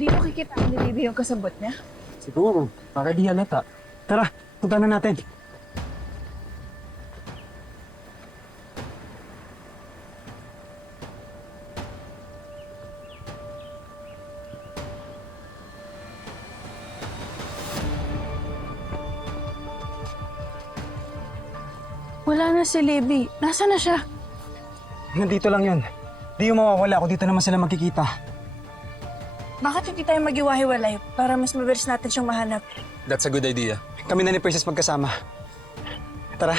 Hindi mo kikita ni Libby yung kasabot niya? Siguro, para di halata. Tara, punta na natin. Wala na si Libby. Nasaan na siya? Nandito lang yun. Di yung mawawala ako, dito naman sila magkikita. Bakit hindi tayo mag-iwahiwalay para mas mabilis natin siyang mahanap? That's a good idea. Kami na ni Princess magkasama. Tara.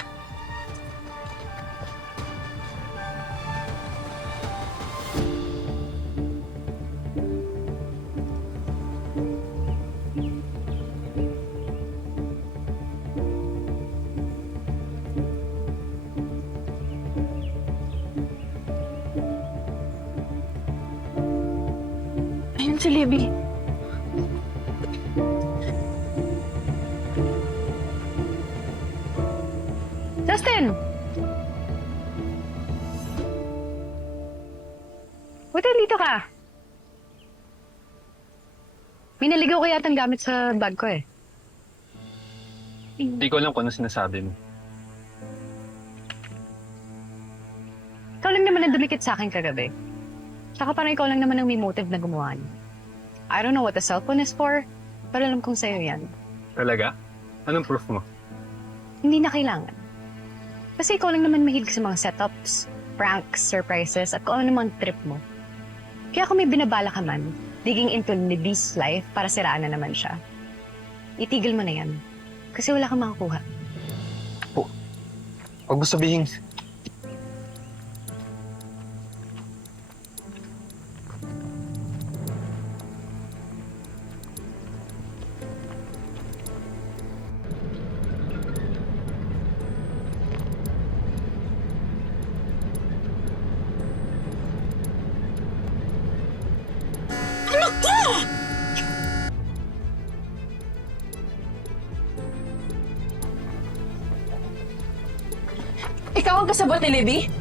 Ayun si Libby. Justin! Buti dito ka. May naligaw ko yatang gamit sa bag ko eh. Hindi ko alam kung ano sinasabi mo. Ikaw lang naman ang dumikit sa akin kagabi. Saka parang ikaw lang naman ang may motive na gumawa niya. I don't know what the cellphone is for, pero alam kong sa'yo yan. Talaga? Anong proof mo? Hindi na kailangan. Kasi ikaw lang naman mahilig sa mga setups, pranks, surprises, at kung ano namang trip mo. Kaya kung may binabala ka man, digging into Libby's life para siraan na naman siya, itigil mo na yan. Kasi wala kang makakuha. Huwag mo sabihin. Ikaw ang kasabot ni Libby?